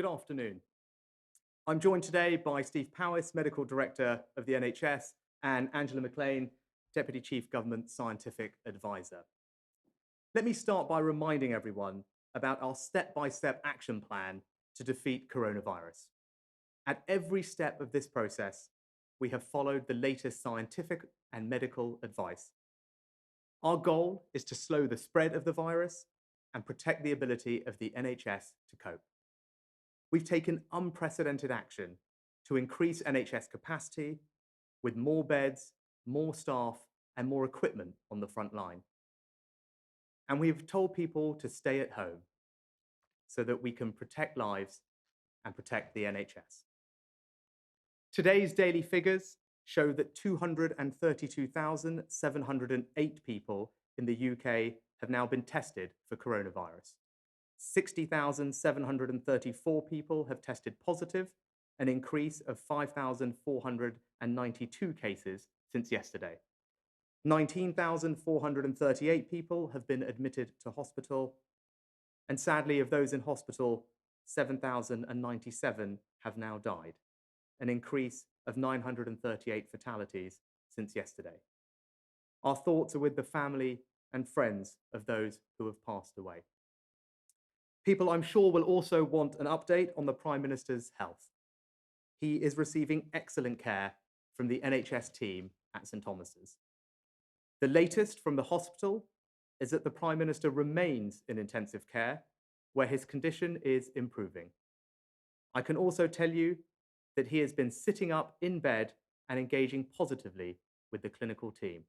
Good afternoon. I'm joined today by Steve Powis, Medical Director of the NHS, and Angela McLean, Deputy Chief Government Scientific Advisor. Let me start by reminding everyone about our step-by-step action plan to defeat coronavirus. At every step of this process, we have followed the latest scientific and medical advice. Our goal is to slow the spread of the virus and protect the ability of the NHS to cope. We've taken unprecedented action to increase NHS capacity with more beds, more staff, and more equipment on the front line. And we've told people to stay at home so that we can protect lives and protect the NHS. Today's daily figures show that 232,708 people in the UK have now been tested for coronavirus. 60,734 people have tested positive, an increase of 5,492 cases since yesterday. 19,438 people have been admitted to hospital, and sadly, of those in hospital, 7,097 have now died, an increase of 938 fatalities since yesterday. Our thoughts are with the family and friends of those who have passed away. People, I'm sure, will also want an update on the Prime Minister's health. He is receiving excellent care from the NHS team at St Thomas's. The latest from the hospital is that the Prime Minister remains in intensive care, where his condition is improving. I can also tell you that he has been sitting up in bed and engaging positively with the clinical team.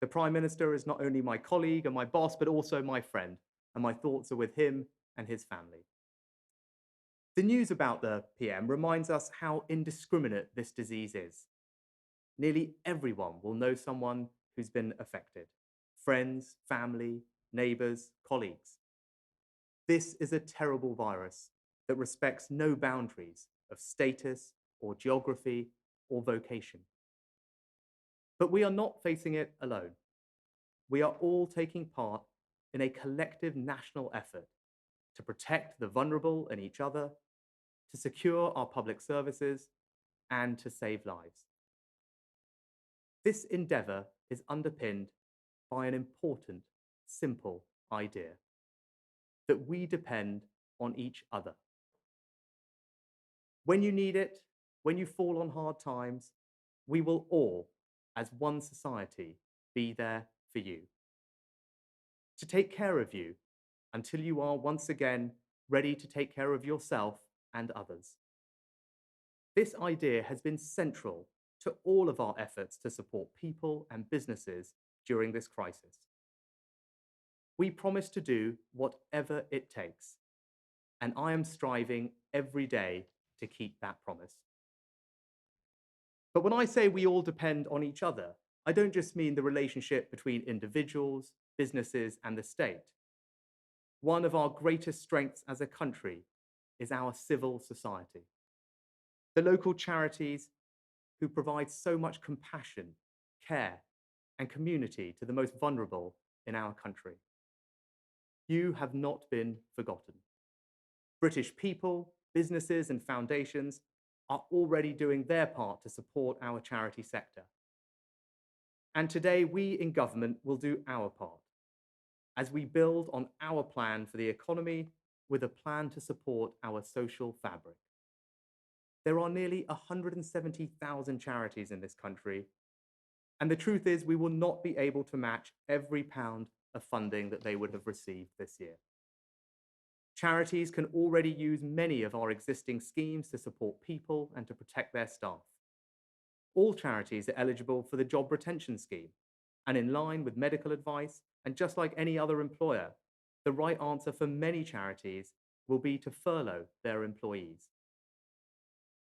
The Prime Minister is not only my colleague and my boss, but also my friend, and my thoughts are with him and his family. The news about the PM reminds us how indiscriminate this disease is. Nearly everyone will know someone who's been affected: friends, family, neighbours, colleagues. This is a terrible virus that respects no boundaries of status or geography or vocation. But we are not facing it alone. We are all taking part in a collective national effort to protect the vulnerable and each other, to secure our public services, and to save lives. This endeavour is underpinned by an important, simple idea: that we depend on each other. When you need it, when you fall on hard times, we will all, as one society, be there for you, to take care of you until you are once again ready to take care of yourself and others. This idea has been central to all of our efforts to support people and businesses during this crisis. We promise to do whatever it takes, and I am striving every day to keep that promise. But when I say we all depend on each other, I don't just mean the relationship between individuals, businesses, and the state. One of our greatest strengths as a country is our civil society. The local charities who provide so much compassion, care, and community to the most vulnerable in our country. You have not been forgotten. British people, businesses, and foundations are already doing their part to support our charity sector. And today, we in government will do our part as we build on our plan for the economy with a plan to support our social fabric. There are nearly 170,000 charities in this country, and the truth is we will not be able to match every pound of funding that they would have received this year. Charities can already use many of our existing schemes to support people and to protect their staff. All charities are eligible for the Job Retention Scheme, and in line with medical advice, and just like any other employer, the right answer for many charities will be to furlough their employees.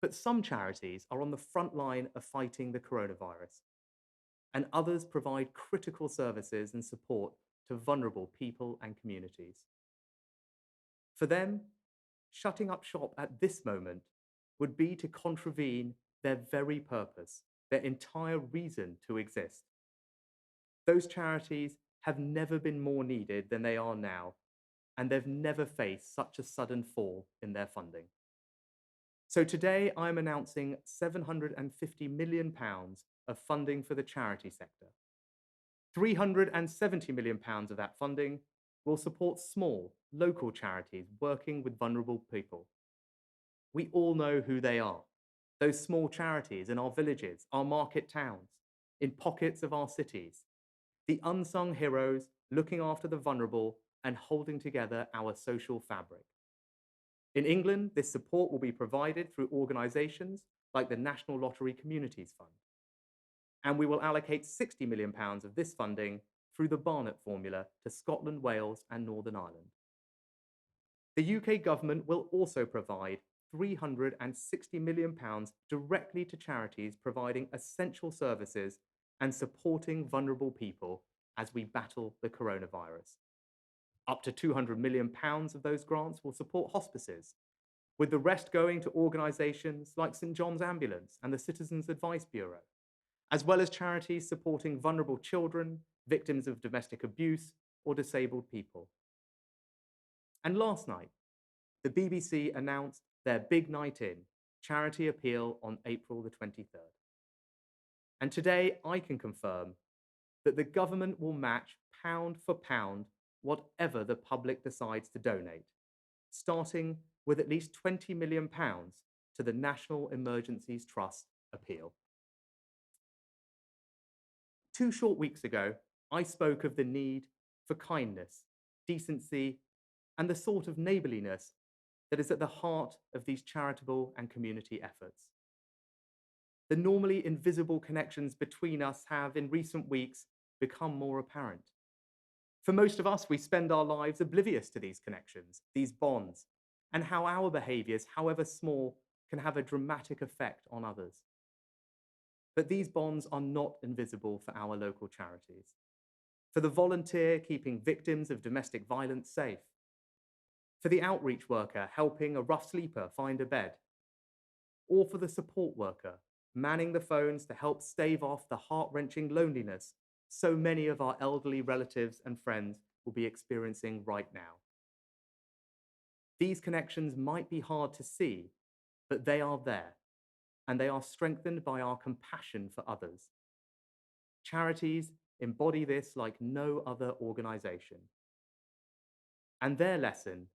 But some charities are on the front line of fighting the coronavirus, and others provide critical services and support to vulnerable people and communities. For them, shutting up shop at this moment would be to contravene their very purpose, their entire reason to exist. Those charities have never been more needed than they are now, and they've never faced such a sudden fall in their funding. So today I'm announcing £750 million of funding for the charity sector. £370 million of that funding will support small, local charities working with vulnerable people. We all know who they are. Those small charities in our villages, our market towns, in pockets of our cities. The unsung heroes looking after the vulnerable and holding together our social fabric. In England, this support will be provided through organisations like the National Lottery Communities Fund. And we will allocate £60 million of this funding through the Barnett formula to Scotland, Wales and Northern Ireland. The UK government will also provide £360 million directly to charities providing essential services and supporting vulnerable people as we battle the coronavirus. Up to £200 million of those grants will support hospices, with the rest going to organisations like St John's Ambulance and the Citizens Advice Bureau, as well as charities supporting vulnerable children, victims of domestic abuse, or disabled people. And last night, the BBC announced their Big Night In charity appeal on April the 23rd. And today I can confirm that the government will match pound for pound whatever the public decides to donate, starting with at least £20 million to the National Emergencies Trust appeal. 2 short weeks ago, I spoke of the need for kindness, decency, and the sort of neighbourliness that is at the heart of these charitable and community efforts. The normally invisible connections between us have, in recent weeks, become more apparent. For most of us, we spend our lives oblivious to these connections, these bonds, and how our behaviours, however small, can have a dramatic effect on others. But these bonds are not invisible for our local charities. For the volunteer keeping victims of domestic violence safe. For the outreach worker helping a rough sleeper find a bed. Or for the support worker manning the phones to help stave off the heart-wrenching loneliness so many of our elderly relatives and friends will be experiencing right now. These connections might be hard to see, but they are there, and they are strengthened by our compassion for others. Charities embody this like no other organisation. And their lesson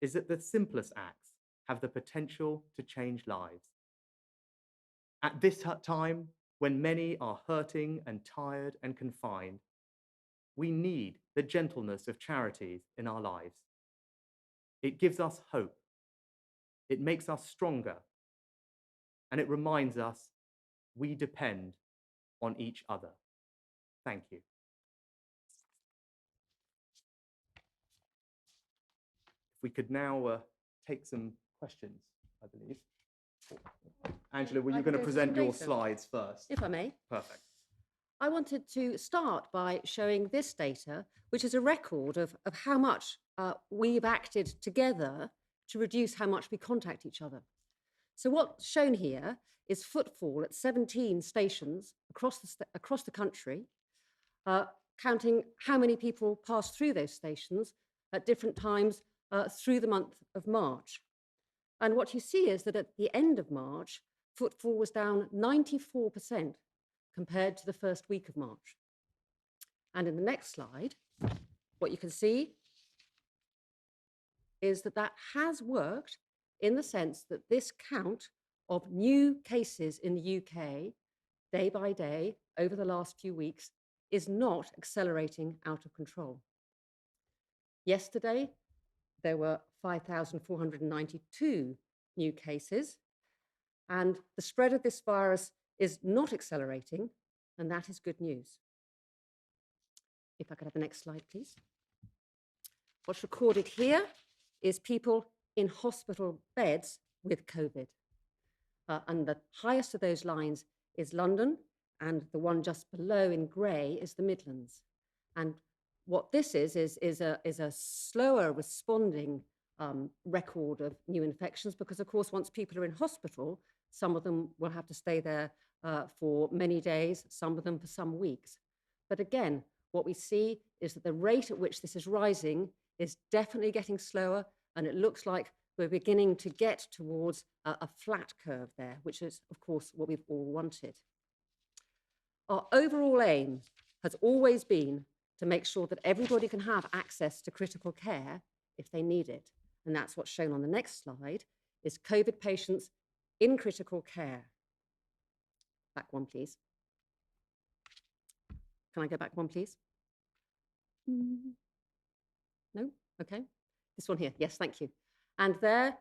is that the simplest acts have the potential to change lives. At this time, when many are hurting and tired and confined, we need the gentleness of charities in our lives. It gives us hope. It makes us stronger. And it reminds us we depend on each other. Thank you. If we could now take some questions, I believe. Angela, were you going to present your slides first? If I may. Perfect. I wanted to start by showing this data, which is a record of how much we've acted together to reduce how much we contact each other. So what's shown here is footfall at 17 stations across the country, counting how many people pass through those stations at different times through the month of March. And what you see is that at the end of March, footfall was down 94% compared to the first week of March. And in the next slide, what you can see is that that has worked in the sense that this count of new cases in the UK, day by day, over the last few weeks, is not accelerating out of control. Yesterday, there were 5,492 new cases, and the spread of this virus is not accelerating, and that is good news. If I could have the next slide, please. What's recorded here is people in hospital beds with COVID. And the highest of those lines is London, and the one just below in grey is the Midlands. And what this is a slower responding record of new infections, because of course, once people are in hospital, some of them will have to stay there for many days, some of them for some weeks. But again, what we see is that the rate at which this is rising is definitely getting slower, and it looks like we're beginning to get towards a flat curve there, which is, of course, what we've all wanted. Our overall aim has always been to make sure that everybody can have access to critical care if they need it. And that's what's shown on the next slide, is COVID patients in critical care. Back one, please. Can I go back one, please? No? Okay. This one here. Yes, thank you. And there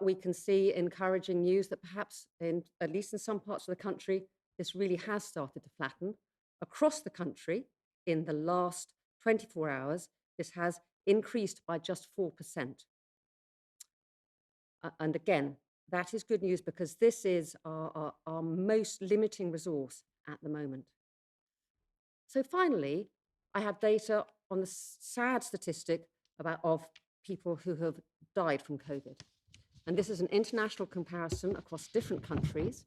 we can see encouraging news that perhaps, at least in some parts of the country, this really has started to flatten. Across the country, in the last 24 hours, this has increased by just 4%. And again, that is good news because this is our most limiting resource at the moment. So finally, I have data on the sad statistic of people who have died from COVID. And this is an international comparison across different countries,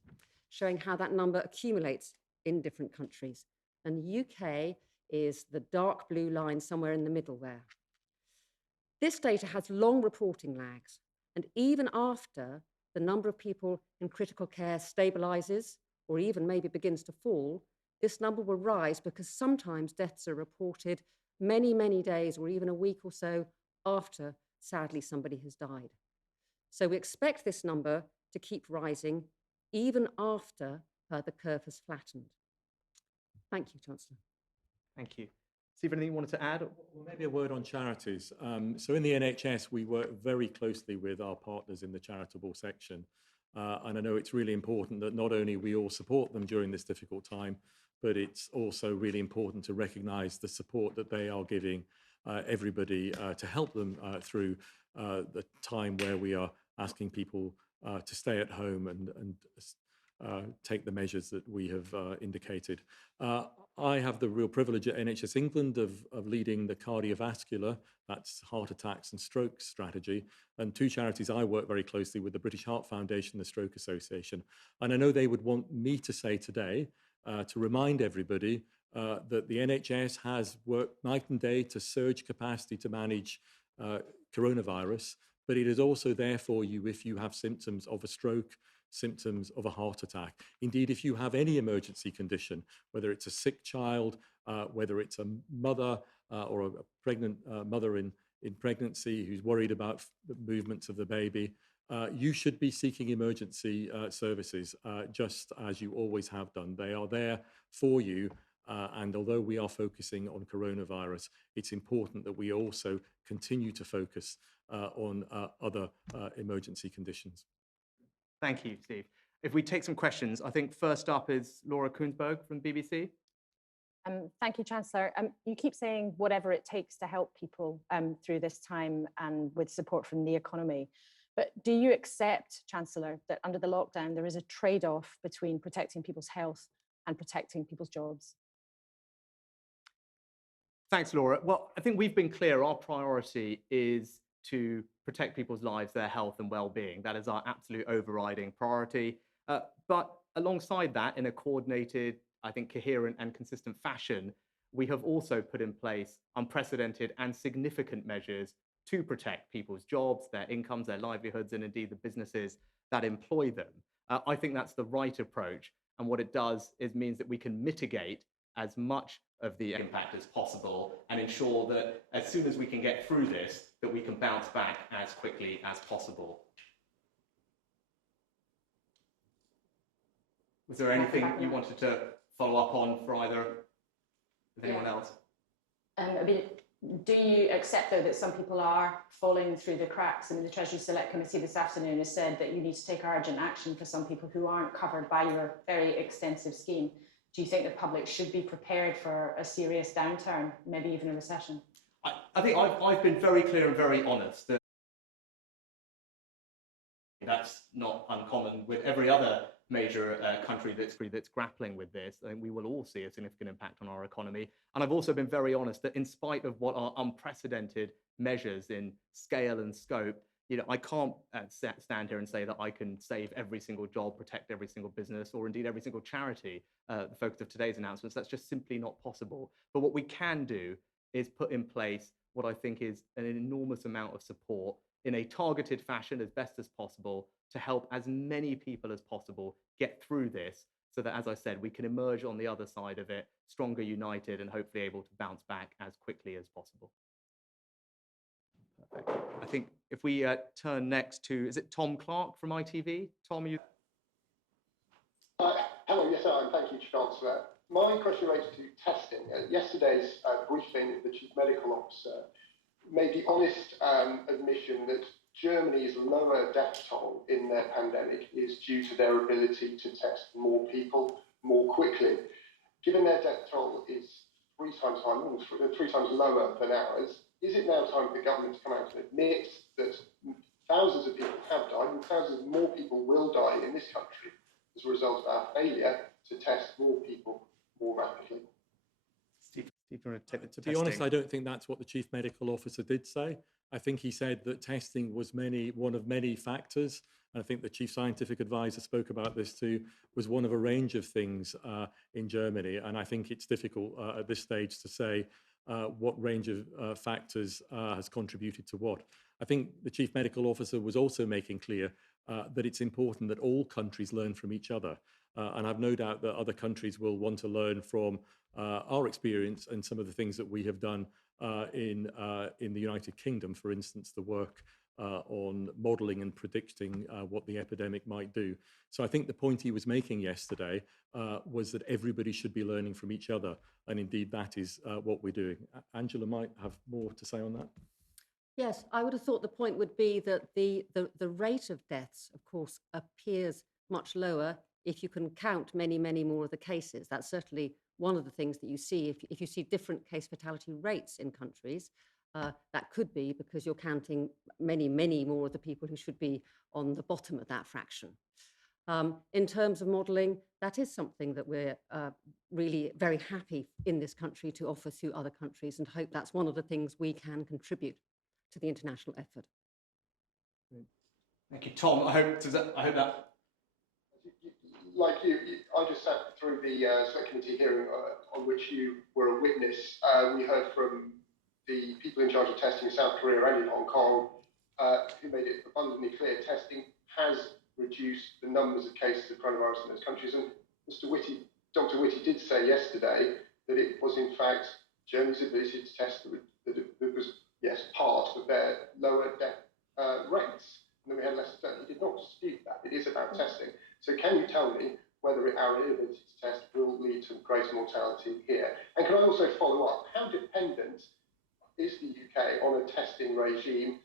showing how that number accumulates in different countries. And the UK is the dark blue line somewhere in the middle there. This data has long reporting lags, and even after the number of people in critical care stabilizes or even maybe begins to fall, this number will rise because sometimes deaths are reported many, many days or even a week or so after, sadly, somebody has died. So we expect this number to keep rising even after the curve has flattened. Thank you, Chancellor. Thank you. Steve, anything you wanted to add? Well, maybe a word on charities. So in the NHS, we work very closely with our partners in the charitable section. And I know it's really important that not only we all support them during this difficult time, but it's also really important to recognise the support that they are giving everybody to help them through the time where we are asking people to stay at home and take the measures that we have indicated. I have the real privilege at NHS England of leading the cardiovascular, that's heart attacks and stroke strategy, and two charities I work very closely with, the British Heart Foundation and the Stroke Association. And I know they would want me to say today, to remind everybody that the NHS has worked night and day to surge capacity to manage coronavirus, but it is also there for you if you have symptoms of a stroke, symptoms of a heart attack. Indeed, if you have any emergency condition, whether it's a sick child, whether it's a mother or a pregnant mother in pregnancy who's worried about the movements of the baby, you should be seeking emergency services, just as you always have done. They are there for you. And although we are focusing on coronavirus, it's important that we also continue to focus on other emergency conditions. Thank you, Steve. If we take some questions, I think first up is Laura Kuhnsberg from the BBC. Thank you, Chancellor. You keep saying whatever it takes to help people through this time and with support from the economy. But do you accept, Chancellor, that under the lockdown, there is a trade-off between protecting people's health and protecting people's jobs? Thanks, Laura. Well, I think we've been clear. Our priority is to protect people's lives, their health and well-being. That is our absolute overriding priority. But alongside that, in a coordinated, I think, coherent and consistent fashion, we have also put in place unprecedented and significant measures to protect people's jobs, their incomes, their livelihoods, and indeed the businesses that employ them. I think that's the right approach. And what it does is means that we can mitigate as much of the impact as possible and ensure that as soon as we can get through this, that we can bounce back as quickly as possible. Was there anything you wanted to follow up on for either with anyone else? I mean, do you accept, though, that some people are falling through the cracks? I mean, the Treasury Select Committee this afternoon has said that you need to take urgent action for some people who aren't covered by your very extensive scheme. Do you think the public should be prepared for a serious downturn, maybe even a recession? I think I've been very clear and very honest that that's not uncommon with every other major country that's grappling with this. I think we will all see a significant impact on our economy. And I've also been very honest that in spite of what are unprecedented measures in scale and scope, I can't stand here and say that I can save every single job, protect every single business, or indeed every single charity, the focus of today's announcements. That's just simply not possible. But what we can do is put in place what I think is an enormous amount of support in a targeted fashion as best as possible to help as many people as possible get through this so that, as I said, we can emerge on the other side of it stronger, united, and hopefully able to bounce back as quickly as possible. Perfect. I think if we turn next to, is it Tom Clark from ITV? Tom, you... Hello, yes, I am. Thank you, Chancellor. My question relates to testing. Yesterday's briefing, the Chief Medical Officer made the honest admission that Germany's lower death toll in their pandemic is due to their ability to test more people more quickly. Given their death toll is three times lower than ours, is it now time for the government to come out and admit that thousands of people have died and thousands more people will die in this country as a result of our failure to test more people more rapidly? Steve, you want to take the To be honest, I don't think that's what the Chief Medical Officer did say. I think he said that testing was one of many factors. And I think the Chief Scientific Advisor spoke about this too, was one of a range of things in Germany. And I think it's difficult at this stage to say what range of factors has contributed to what. I think the Chief Medical Officer was also making clear that it's important that all countries learn from each other. And I've no doubt that other countries will want to learn from our experience and some of the things that we have done in the United Kingdom, for instance, the work on modelling and predicting what the epidemic might do. So I think the point he was making yesterday was that everybody should be learning from each other. And indeed, that is what we're doing. Angela might have more to say on that. Yes, I would have thought the point would be that the rate of deaths, of course, appears much lower if you can count many, many more of the cases. That's certainly one of the things that you see. If you see different case fatality rates in countries, that could be because you're counting many, many more of the people who should be on the bottom of that fraction. In terms of modelling, that is something that we're really very happy in this country to offer to other countries, and hope that's one of the things we can contribute to the international effort. Thank you, Tom. I hope that... Like you, I just sat through the select committee hearing on which you were a witness. We heard from the people in charge of testing in South Korea and in Hong Kong, who made it abundantly clear testing has reduced the numbers of cases of coronavirus in those countries. And Dr. Whitty did say yesterday that it was in fact Germany's ability to test that was, yes, part of their lower death rates. And then we had less to learn. He did not dispute that. It is about testing. So can you tell me whether our inability to test will lead to greater mortality here? And can I also follow up, how dependent is the UK on a testing regime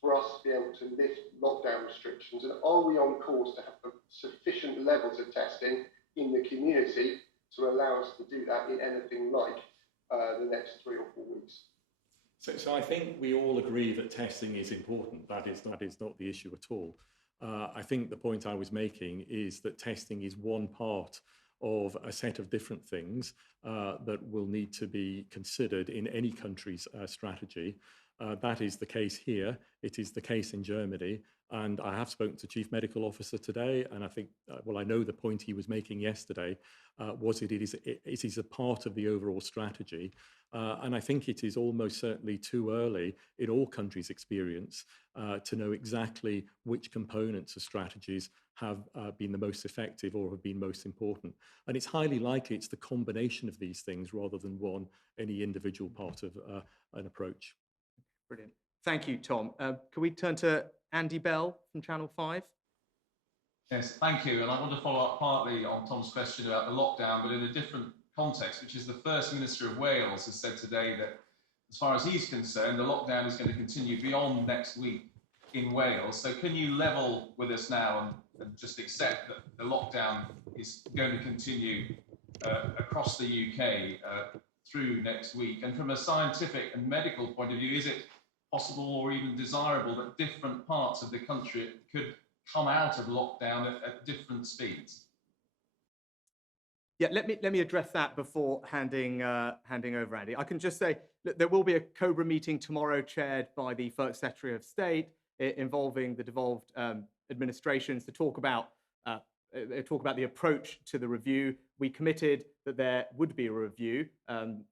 for us to be able to lift lockdown restrictions? And are we on course to have sufficient levels of testing in the community to allow us to do that in anything like the next 3 or 4 weeks? So I think we all agree that testing is important. That is not the issue at all. I think the point I was making is that testing is one part of a set of different things that will need to be considered in any country's strategy. That is the case here. It is the case in Germany. And I have spoken to Chief Medical Officer today, and I think, well, I know the point he was making yesterday was it is a part of the overall strategy. And I think it is almost certainly too early in all countries' experience to know exactly which components of strategies have been the most effective or have been most important. And it's highly likely it's the combination of these things rather than any individual part of an approach. Brilliant. Thank you, Tom. Can we turn to Andy Bell from Channel 5? Yes, thank you. And I want to follow up partly on Tom's question about the lockdown, but in a different context, which is the First Minister of Wales has said today that, as far as he's concerned, the lockdown is going to continue beyond next week in Wales. So can you level with us now and just accept that the lockdown is going to continue across the UK through next week? And from a scientific and medical point of view, is it possible or even desirable that different parts of the country could come out of lockdown at different speeds? Yeah, let me address that before handing over, Andy. I can just say that there will be a COBRA meeting tomorrow chaired by the First Secretary of State involving the devolved administrations to talk about the approach to the review. We committed that there would be a review in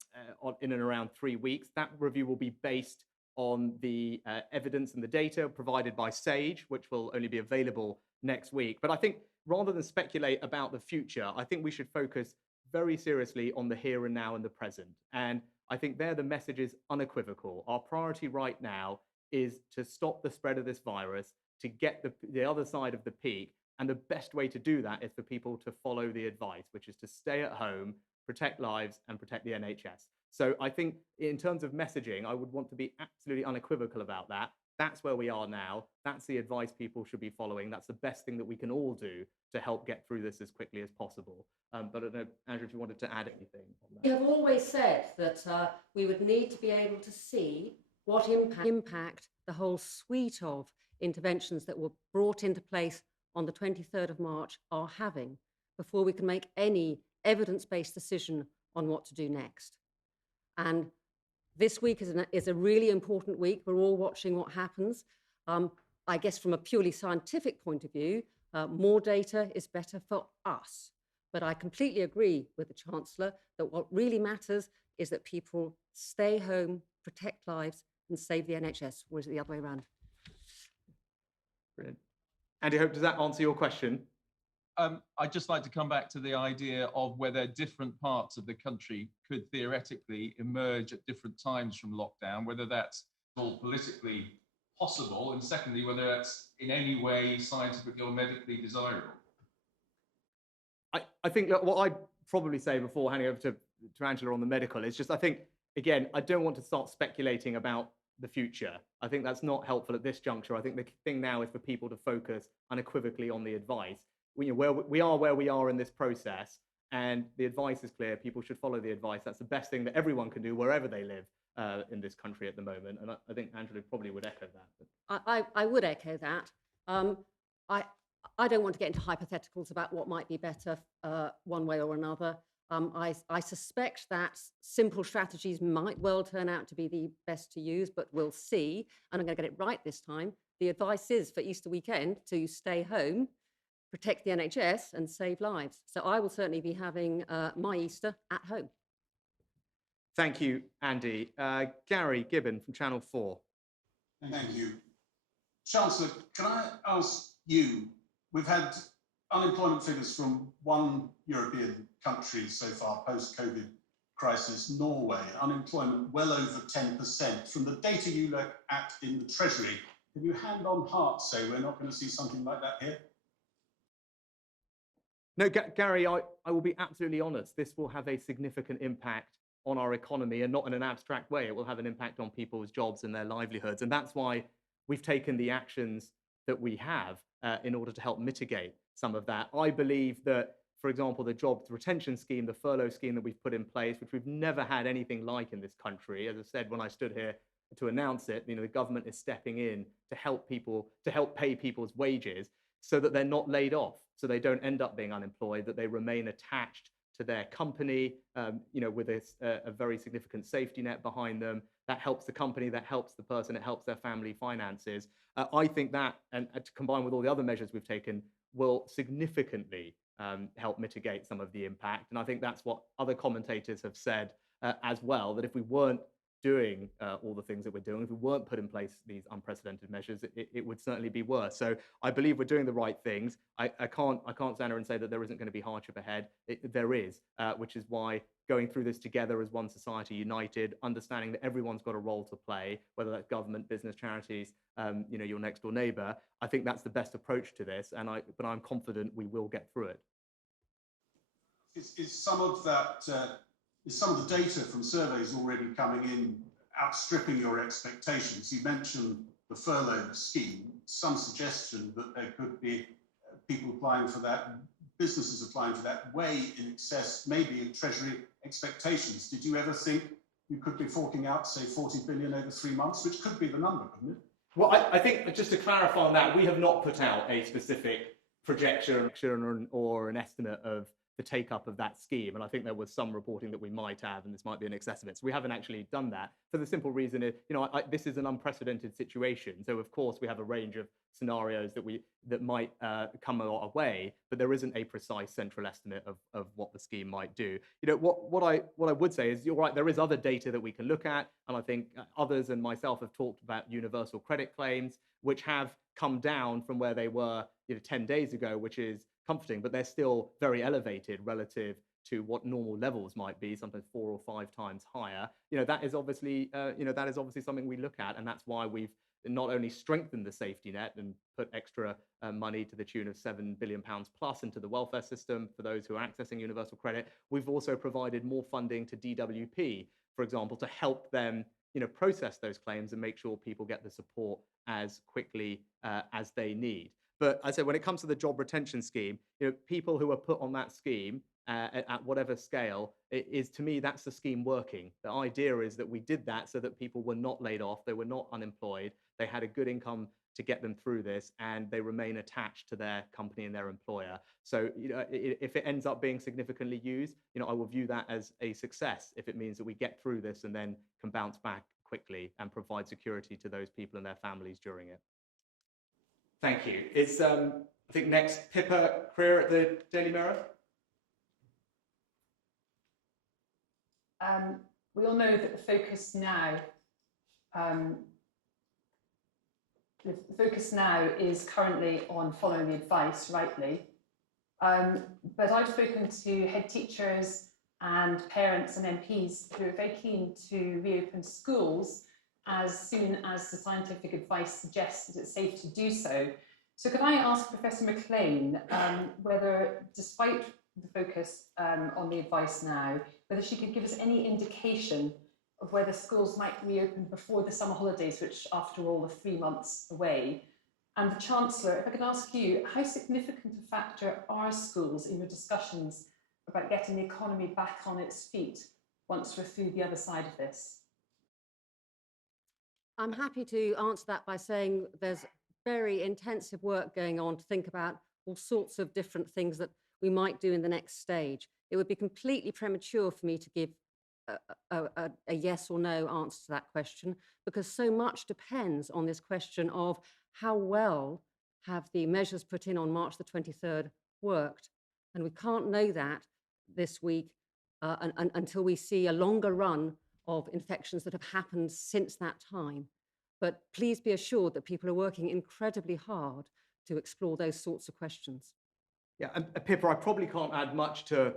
and around 3 weeks. That review will be based on the evidence and the data provided by SAGE, which will only be available next week. But I think rather than speculate about the future, I think we should focus very seriously on the here and now and the present. And I think there the message is unequivocal. Our priority right now is to stop the spread of this virus, to get the other side of the peak. And the best way to do that is for people to follow the advice, which is to stay at home, protect lives, and protect the NHS. So I think in terms of messaging, I would want to be absolutely unequivocal about that. That's where we are now. That's the advice people should be following. That's the best thing that we can all do to help get through this as quickly as possible. But I don't know, Andrew, if you wanted to add anything on that. We have always said that we would need to be able to see what impact the whole suite of interventions that were brought into place on the 23rd of March are having before we can make any evidence-based decision on what to do next. And this week is a really important week. We're all watching what happens. I guess from a purely scientific point of view, more data is better for us. But I completely agree with the Chancellor that what really matters is that people stay home, protect lives, and save the NHS, or is it the other way around? Brilliant. Andy, Hope, does that answer your question? I'd just like to come back to the idea of whether different parts of the country could theoretically emerge at different times from lockdown, whether that's all politically possible, and secondly, whether that's in any way scientifically or medically desirable. I think that what I'd probably say before handing over to Angela on the medical is just, I think, again, I don't want to start speculating about the future. I think that's not helpful at this juncture. I think the thing now is for people to focus unequivocally on the advice. We are where we are in this process, and the advice is clear. People should follow the advice. That's the best thing that everyone can do wherever they live in this country at the moment. And I think Angela probably would echo that. I would echo that. I don't want to get into hypotheticals about what might be better one way or another. I suspect that simple strategies might well turn out to be the best to use, but we'll see. And I'm going to get it right this time. The advice is for Easter weekend to stay home, protect the NHS, and save lives. So I will certainly be having my Easter at home. Thank you, Andy. Gary Gibbon from Channel 4. Thank you. Chancellor, can I ask you, we've had unemployment figures from one European country so far post-COVID crisis, Norway, unemployment well over 10%. From the data you look at in the Treasury, can you hand on heart say we're not going to see something like that here? No, Gary, I will be absolutely honest. This will have a significant impact on our economy, and not in an abstract way. It will have an impact on people's jobs and their livelihoods. And that's why we've taken the actions that we have in order to help mitigate some of that. I believe that, for example, the jobs retention scheme, the furlough scheme that we've put in place, which we've never had anything like in this country. As I said, when I stood here to announce it, the government is stepping in to help people, to help pay people's wages so that they're not laid off, so they don't end up being unemployed, that they remain attached to their company, with a very significant safety net behind them. That helps the company, that helps the person, it helps their family finances. I think that, and to combine with all the other measures we've taken, will significantly help mitigate some of the impact. And I think that's what other commentators have said as well, that if we weren't doing all the things that we're doing, if we weren't put in place these unprecedented measures, it would certainly be worse. So I believe we're doing the right things. I can't stand here and say that there isn't going to be hardship ahead. There is, which is why going through this together as one society, united, understanding that everyone's got a role to play, whether that's government, business, charities, your next door neighbour. I think that's the best approach to this, but I'm confident we will get through it. Is some of the data from surveys already coming in outstripping your expectations? You mentioned the furlough scheme, some suggestion that there could be people applying for that, businesses applying for that, way in excess, maybe in Treasury expectations. Did you ever think you could be forking out, say, 40 billion over 3 months, which could be the number, couldn't it? Well, I think, just to clarify on that, we have not put out a specific projection or an estimate of the take-up of that scheme. And I think there was some reporting that we might have, and this might be an excess of it. So we haven't actually done that for the simple reason, this is an unprecedented situation. So of course we have a range of scenarios that might come our way, but there isn't a precise central estimate of what the scheme might do. What I would say is, you're right, there is other data that we can look at, and I think others and myself have talked about universal credit claims, which have come down from where they were 10 days ago, which is comforting, but they're still very elevated relative to what normal levels might be, sometimes 4 or 5 times higher. That is obviously something we look at, and that's why we've not only strengthened the safety net and put extra money to the tune of £7 billion plus into the welfare system for those who are accessing universal credit, we've also provided more funding to DWP, for example, to help them process those claims and make sure people get the support as quickly as they need. But I said, when it comes to the job retention scheme, people who are put on that scheme at whatever scale, to me, that's the scheme working. The idea is that we did that so that people were not laid off, they were not unemployed, they had a good income to get them through this, and they remain attached to their company and their employer. So, if it ends up being significantly used, I will view that as a success if it means that we get through this and then can bounce back quickly and provide security to those people and their families during it. Thank you. Is I think next Pippa Creer at the Daily Mirror. We all know that the focus now is currently on following the advice, rightly. But I've spoken to head teachers and parents and MPs who are very keen to reopen schools as soon as the scientific advice suggests that it's safe to do so. So could I ask Professor McLean whether, despite the focus on the advice now, whether she could give us any indication of whether schools might reopen before the summer holidays, which after all are 3 months away. And the Chancellor, if I could ask you, how significant a factor are schools in your discussions about getting the economy back on its feet once we're through the other side of this? I'm happy to answer that by saying there's very intensive work going on to think about all sorts of different things that we might do in the next stage. It would be completely premature for me to give a yes or no answer to that question, because so much depends on this question of how well have the measures put in on March the 23rd worked. And we can't know that this week until we see a longer run of infections that have happened since that time. But please be assured that people are working incredibly hard to explore those sorts of questions. Yeah, and Pippa, I probably can't add much to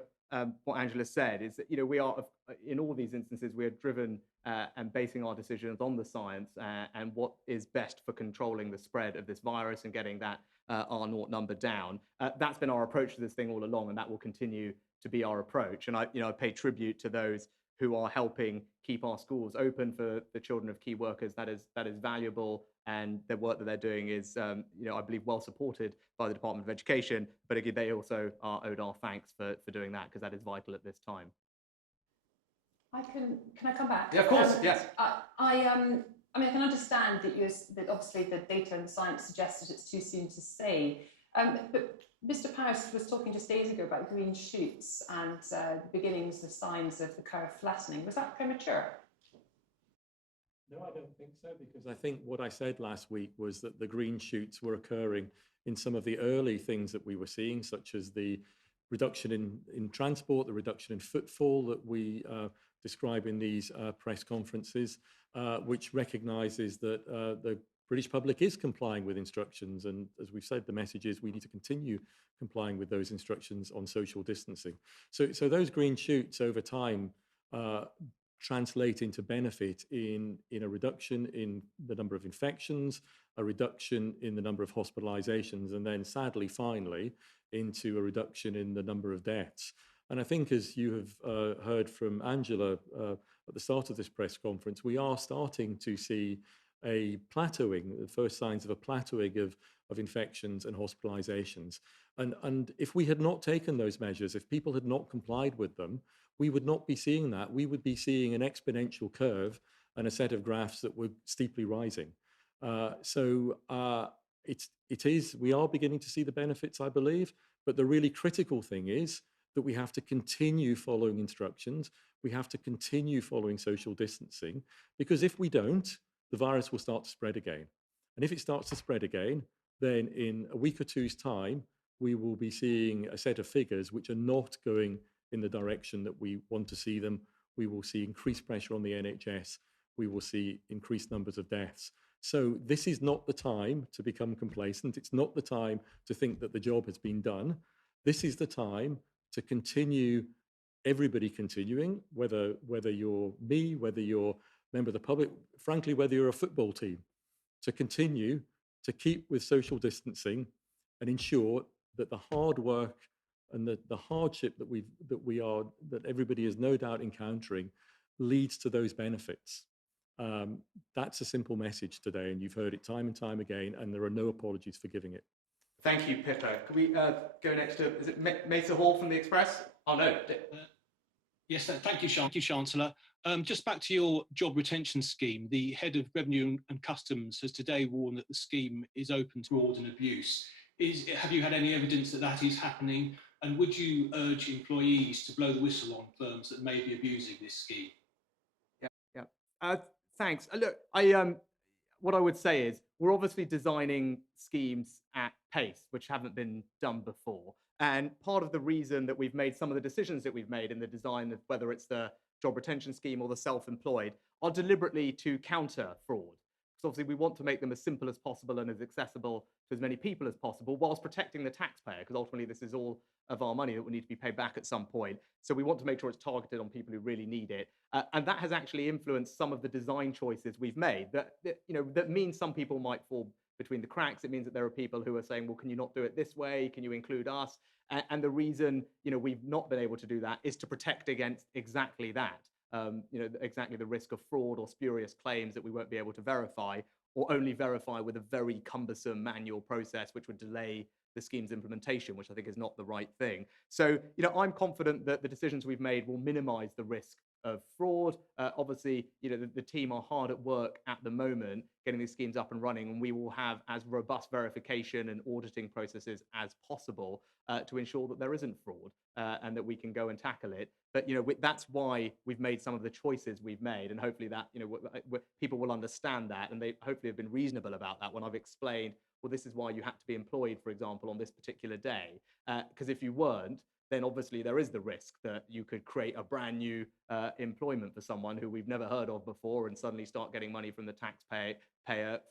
what Angela said. Is that we are, in all these instances, we are driven and basing our decisions on the science and what is best for controlling the spread of this virus and getting that R0 number down. That's been our approach to this thing all along, and that will continue to be our approach. And I pay tribute to those who are helping keep our schools open for the children of key workers. That is valuable, and the work that they're doing is, I believe, well supported by the Department of Education. But again, they also are owed our thanks for doing that, because that is vital at this time. Can I come back? Yeah, of course. Yes. I can understand that obviously the data and the science suggests that it's too soon to say. But Mr. Paris was talking just days ago about green shoots and the beginnings, the signs of the curve flattening. Was that premature? No, I don't think so, because I think what I said last week was that the green shoots were occurring in some of the early things that we were seeing, such as the reduction in transport, the reduction in footfall that we describe in these press conferences, which recognises that the British public is complying with instructions. And as we've said, the message is we need to continue complying with those instructions on social distancing. So those green shoots over time translate into benefit in a reduction in the number of infections, a reduction in the number of hospitalizations, and then sadly, finally, into a reduction in the number of deaths. And I think, as you have heard from Angela at the start of this press conference, we are starting to see a plateauing, the first signs of a plateauing of infections and hospitalizations. And if we had not taken those measures, if people had not complied with them, we would not be seeing that. We would be seeing an exponential curve and a set of graphs that were steeply rising. We are beginning to see the benefits, I believe, but the really critical thing is that we have to continue following instructions. We have to continue following social distancing, because if we don't, the virus will start to spread again. And if it starts to spread again, then in a week or two's time, we will be seeing a set of figures which are not going in the direction that we want to see them. We will see increased pressure on the NHS. We will see increased numbers of deaths. So this is not the time to become complacent. It's not the time to think that the job has been done. This is the time to continue, everybody continuing, whether you're me, whether you're a member of the public, frankly, whether you're a football team, to continue to keep with social distancing and ensure that the hard work and the hardship that everybody is no doubt encountering leads to those benefits. That's a simple message today, and you've heard it time and time again, and there are no apologies for giving it. Thank you, Pippa. Can we go next to, is it Mesa Hall from the Express? Oh, no. Yes, thank you, Chancellor. Just back to your job retention scheme, the head of Revenue and Customs has today warned that the scheme is open to fraud and abuse. Have you had any evidence that that is happening? And would you urge employees to blow the whistle on firms that may be abusing this scheme? Yeah. Thanks. Look, what I would say is we're obviously designing schemes at pace, which haven't been done before. And part of the reason that we've made some of the decisions that we've made in the design of whether it's the job retention scheme or the self-employed are deliberately to counter fraud. Because obviously we want to make them as simple as possible and as accessible to as many people as possible, whilst protecting the taxpayer, because ultimately this is all of our money that will need to be paid back at some point. So we want to make sure it's targeted on people who really need it. And that has actually influenced some of the design choices we've made that means some people might fall between the cracks. It means that there are people who are saying, well, can you not do it this way? Can you include us? And the reason we've not been able to do that is to protect against exactly that. Exactly the risk of fraud or spurious claims that we won't be able to verify, or only verify with a very cumbersome manual process, which would delay the scheme's implementation, which I think is not the right thing. So, I'm confident that the decisions we've made will minimize the risk of fraud. Obviously, the team are hard at work at the moment getting these schemes up and running, and we will have as robust verification and auditing processes as possible to ensure that there isn't fraud and that we can go and tackle it. But that's why we've made some of the choices we've made, and hopefully that people will understand that, and they hopefully have been reasonable about that when I've explained, well, this is why you had to be employed, for example, on this particular day, because if you weren't, then obviously there is the risk that you could create a brand new employment for someone who we've never heard of before and suddenly start getting money from the taxpayer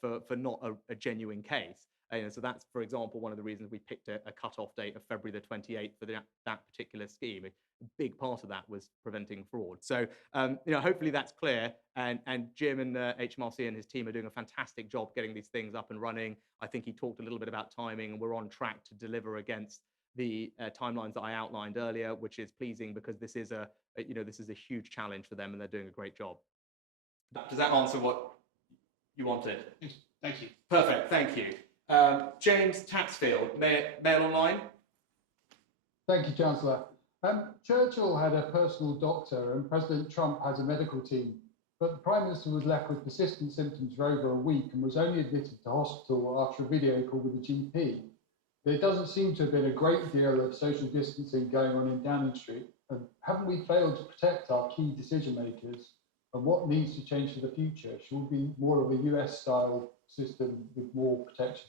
for not a genuine case. So that's, for example, one of the reasons we picked a cut-off date of February the 28th for that particular scheme. A big part of that was preventing fraud. So, hopefully that's clear. And Jim and HMRC and his team are doing a fantastic job getting these things up and running. I think he talked a little bit about timing, and we're on track to deliver against the timelines that I outlined earlier, which is pleasing because this is a huge challenge for them, and they're doing a great job. Does that answer what you wanted? Thank you. Perfect. Thank you. James Tatsfield, Mail Online. Thank you, Chancellor. Churchill had a personal doctor and President Trump has a medical team, but the Prime Minister was left with persistent symptoms for over a week and was only admitted to hospital after a video call with a GP. There doesn't seem to have been a great deal of social distancing going on in Downing Street. And haven't we failed to protect our key decision makers? And what needs to change for the future? Should we be more of a US-style system with more protection?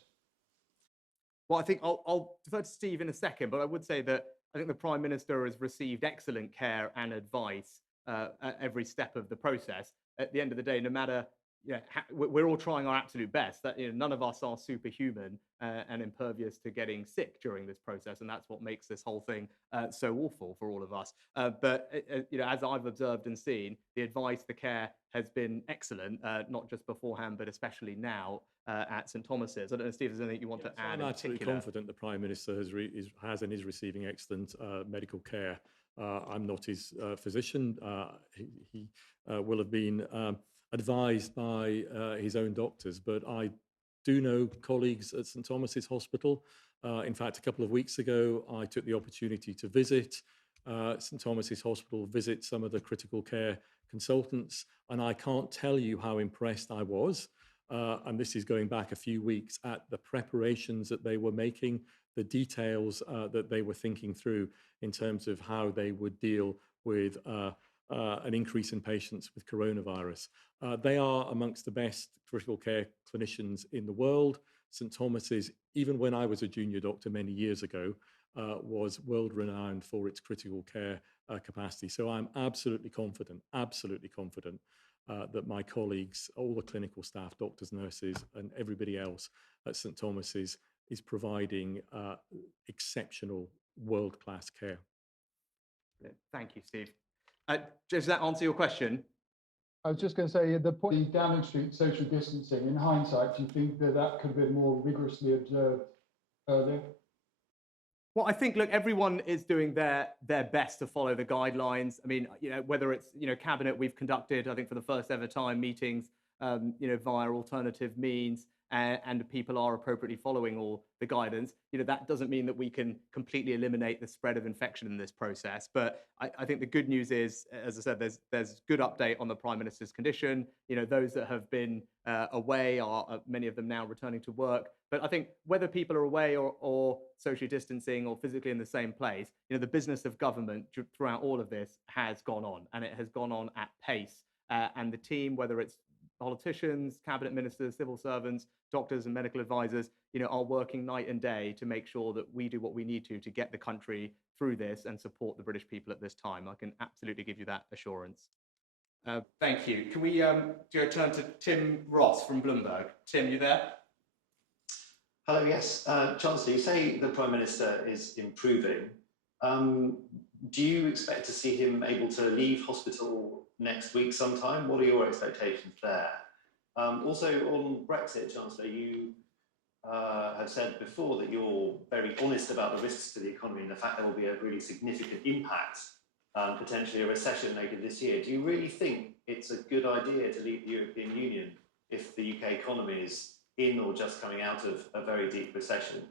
Well, I think I'll defer to Steve in a second, but I would say that I think the Prime Minister has received excellent care and advice at every step of the process. At the end of the day, no matter, we're all trying our absolute best. That none of us are superhuman and impervious to getting sick during this process, and that's what makes this whole thing so awful for all of us. But as I've observed and seen, the advice, the care has been excellent, not just beforehand, but especially now at St Thomas's. I don't know, Steve, is there anything you want to add? I'm absolutely confident the Prime Minister has and is receiving excellent medical care. I'm not his physician. He will have been advised by his own doctors, but I do know colleagues at St Thomas's Hospital. In fact, a couple of weeks ago, I took the opportunity to visit St Thomas's Hospital, visit some of the critical care consultants, and I can't tell you how impressed I was. And this is going back a few weeks at the preparations that they were making, the details that they were thinking through in terms of how they would deal with an increase in patients with coronavirus. They are amongst the best critical care clinicians in the world. St Thomas's, even when I was a junior doctor many years ago, was world renowned for its critical care capacity. So I'm absolutely confident that my colleagues, all the clinical staff, doctors, nurses, and everybody else at St Thomas's is providing exceptional world-class care. Thank you, Steve. Does that answer your question? I was just going to say, the point of Downing Street social distancing, in hindsight, do you think that that could have been more rigorously observed earlier? Well, I think, look, everyone is doing their best to follow the guidelines. I mean, whether it's, Cabinet, we've conducted, I think for the first ever time, meetings, via alternative means, and people are appropriately following all the guidance. That doesn't mean that we can completely eliminate the spread of infection in this process. But I think the good news is, as I said, there's good update on the Prime Minister's condition. Those that have been away are many of them now returning to work. But I think whether people are away or socially distancing or physically in the same place, the business of government throughout all of this has gone on, and it has gone on at pace. And the team, whether it's politicians, cabinet ministers, civil servants, doctors and medical advisors, are working night and day to make sure that we do what we need to get the country through this and support the British people at this time. I can absolutely give you that assurance. Thank you. Can we turn to Tim Ross from Bloomberg? Tim, you there? Hello, yes. Chancellor, you say the Prime Minister is improving. Do you expect to see him able to leave hospital next week sometime? What are your expectations there? Also on Brexit, Chancellor, you have said before that you're very honest about the risks to the economy and the fact there will be a really significant impact, potentially a recession later this year. Do you really think it's a good idea to leave the European Union if the UK economy is in or just coming out of a very deep recession?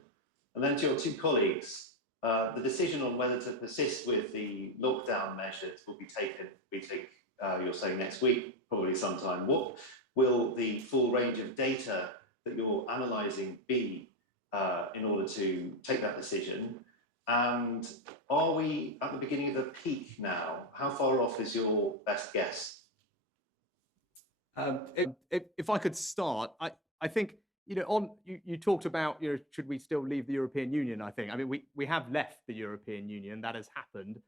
And then to your two colleagues, the decision on whether to persist with the lockdown measures will be taken, we think, you're saying next week, probably sometime. What will the full range of data that you're analysing be in order to take that decision? And are we at the beginning of the peak now? How far off is your best guess? If I could start, I think, you talked about, should we still leave the European Union? I mean, we have left the European Union. That has happened.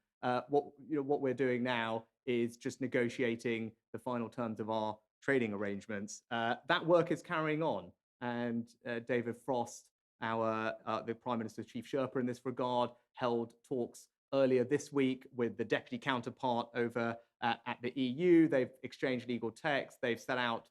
What we're doing now is just negotiating the final terms of our trading arrangements. That work is carrying on, and David Frost, the Prime Minister's chief Sherpa in this regard, held talks earlier this week with the deputy counterpart over at the EU. They've exchanged legal text. They've set out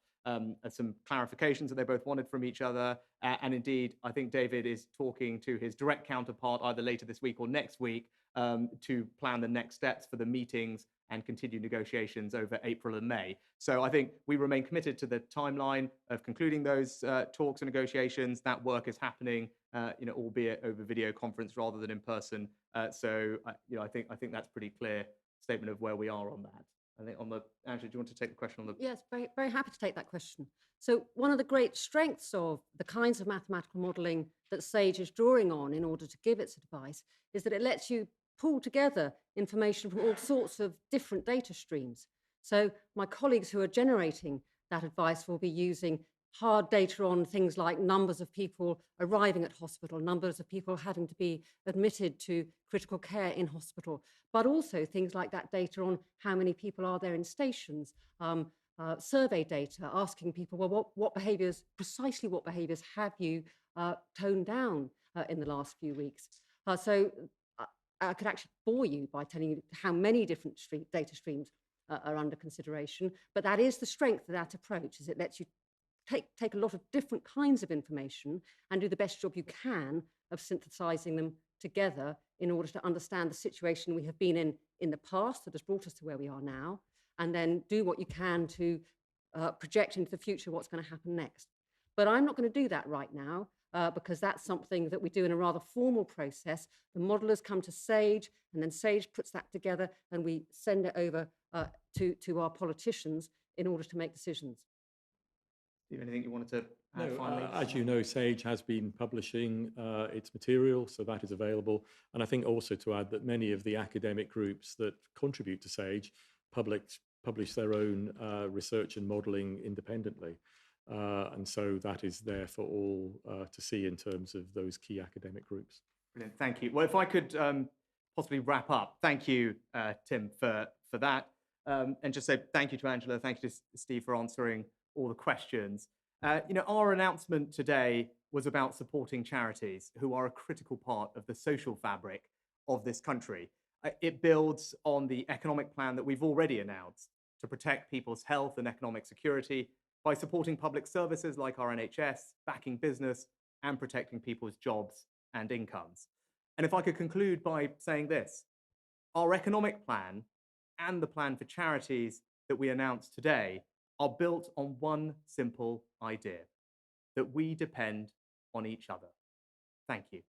some clarifications that they both wanted from each other. And indeed, I think David is talking to his direct counterpart either later this week or next week to plan the next steps for the meetings and continue negotiations over April and May. So I think we remain committed to the timeline of concluding those talks and negotiations. That work is happening, albeit over video conference rather than in person. So I think that's pretty clear statement of where we are on that. I think Angela, do you want to take the question on the... Yes, very, very happy to take that question. So one of the great strengths of the kinds of mathematical modelling that SAGE is drawing on in order to give its advice is that it lets you pull together information from all sorts of different data streams. So my colleagues who are generating that advice will be using hard data on things like numbers of people arriving at hospital, numbers of people having to be admitted to critical care in hospital, but also things like that data on how many people are there in stations, survey data, asking people, well, precisely what behaviours have you toned down in the last few weeks? So I could actually bore you by telling you how many different data streams are under consideration, but that is the strength of that approach, is it lets you take a lot of different kinds of information and do the best job you can of synthesizing them together in order to understand the situation we have been in the past that has brought us to where we are now, and then do what you can to project into the future what's going to happen next. But I'm not going to do that right now because that's something that we do in a rather formal process. The modelers come to SAGE, and then SAGE puts that together, and we send it over to our politicians in order to make decisions. Steve, anything you wanted to add No, finally? as you know, Sage has been publishing its material, so that is available. And I think also to add that many of the academic groups that contribute to Sage publish their own research and modelling independently. And so that is there for all to see in terms of those key academic groups. Brilliant, thank you. Well, if I could possibly wrap up, thank you, Tim, for that. And just say thank you to Angela, thank you to Steve for answering all the questions. Our announcement today was about supporting charities who are a critical part of the social fabric of this country. It builds on the economic plan that we've already announced to protect people's health and economic security by supporting public services like our NHS, backing business, and protecting people's jobs and incomes. And if I could conclude by saying this, our economic plan and the plan for charities that we announced today are built on one simple idea, that we depend on each other. Thank you.